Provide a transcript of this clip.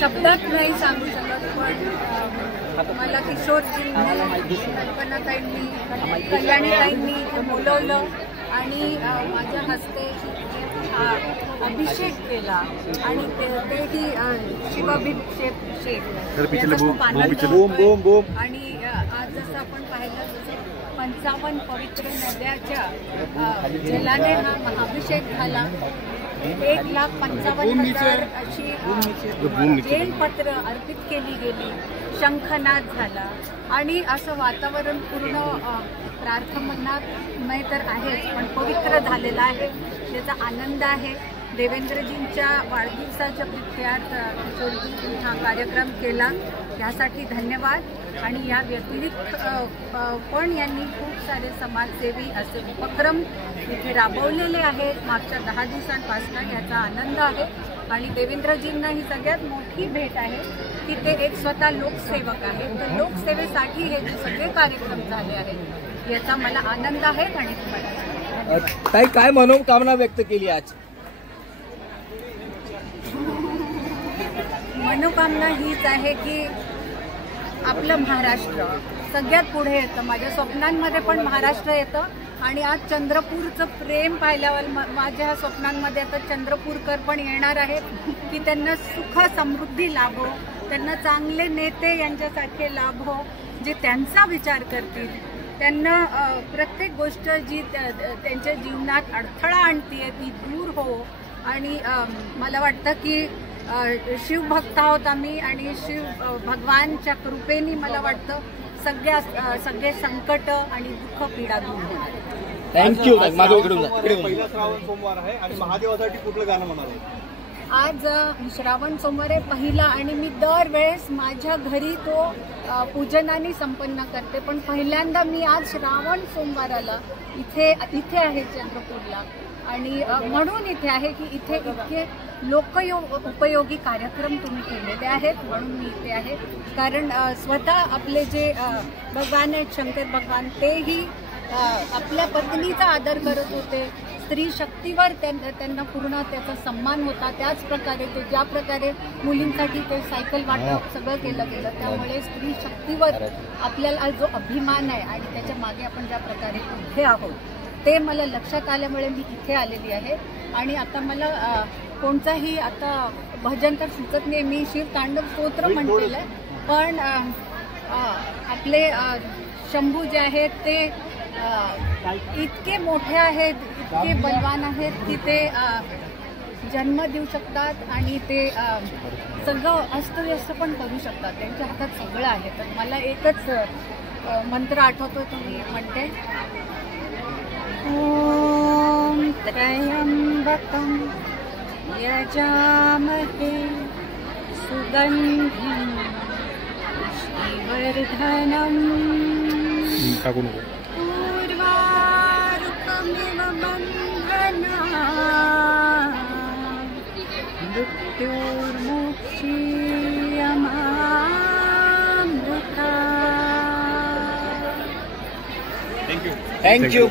शब्दात नाही सांगू शकत, पण मला किशोरजींनी, कल्पनाताईंनी, कल्याणीताईंनी बोलवलं आणि माझ्या हस्ते अभिषेक केला आणि तेही शिवाभिषेक आणि आज जसं आपण पाहिलं 55 पवित्र नद्याच्या जलाने हा महाभिषेक झाला. 1,55,000 अशी बेलपत्र अर्पित केली गेली, शंखनाद झाला आणि असं वातावरण पूर्ण प्रार्थनामय तर आहेच, पण पवित्र झालेला आहे. त्याचा आनंद आहे. देवेंद्रजींच्या वाढदिवसाच्या प्रीत्यार्थ किशोरजी हा कार्यक्रम केला, यासाठी धन्यवाद. आणि या व्यतिरिक्त पण यांनी खूप सारे समाजसेवी असे उपक्रम इथे राबवलेले आहेत मागच्या 10 दिवसांपासून. याचा आनंद आहे आणि देवेंद्रजींना ही सगळ्यात मोठी भेट आहे की ते एक स्वतः लोकसेवक आहेत. तर लोकसेवेसाठी हे जे सगळे कार्यक्रम झाले आहेत याचा मला आनंद आहे. आणि तुम्हाला ताई काय मनोकामना व्यक्त केली आज? मनोकामना हीच आहे की आपलं महाराष्ट्र सगळ्यात पुढे येतं. माझ्या स्वप्नांमध्ये पण महाराष्ट्र येतं आणि आज चंद्रपूरचं प्रेम पाहिल्यावर माझ्या स्वप्नांमध्ये आता चंद्रपूरकर पण येणार आहेत की त्यांना सुख समृद्धी लाभो, त्यांना चांगले नेते यांच्यासारखे लाभो जे त्यांचा विचार करतील, त्यांना प्रत्येक गोष्ट जी त्यांच्या जीवनात अडथळा आणतीये ती दूर हो. आणि मला वाटतं की शिवभक्त आहोत आम्ही आणि शिव भगवानच्या कृपेने मला वाटतं सगळे संकट आणि दुःख पीडा दूर होणार. थँक्यू. पहिला श्रावण सोमवार आहे आणि महादेवासाठी कुठलं गाणं म्हणाल? आज श्रावण सोमवार आहे पहिला आणि मी दरवेळेस माझ्या घरी तो पूजनाने संपन्न करते, पण पहिल्यांदा मी आज श्रावण सोमवाराला इथे आहे चंद्रपूरला आणि म्हणून इथे आहे की इथे इतके उपयोगी कार्यक्रम तुम्ही केलेले आहेत म्हणून मी इथे आहे. कारण स्वतः आपले जे भगवान आहेत शंकर भगवान तेही आपल्या पत्नीचा आदर करत होते. स्त्री शक्तीवर त्यांना पूर्ण त्याचा सन्मान होता. त्याच प्रकारे ते ज्या प्रकारे मुलींसाठी ते सायकल वाटप सगळं केलं गेलं, त्यामुळे स्त्री शक्तीवर आपल्याला जो अभिमान आहे आणि त्याच्या मागे आपण ज्या प्रकारे इथे आहोत ते मला लक्षात आल्यामुळे मी इथे आलेली आहे. आणि आता मला कोणताही आता भजन तर सुचत नाही, मी शिव तांडव स्तोत्र म्हणलेलं आहे, पण आपले शंभू जे आहेत ते इतके मोठे आहेत, इतके बलवान आहेत की ते जन्म देऊ शकतात आणि ते सगळं अस्तव्यस्त पण करू शकतात. त्यांच्या हातात सगळं आहे. तर मला एकच मंत्र आठवतो, तुम्ही म्हणते ओम त्र्यंबकं यजामहे सुगंधिं पुष्टिवर्धनम् उर्वारुकमिव बन्धनात् मृत्योर्मुक्षीयमामृतात्. थँक्यू.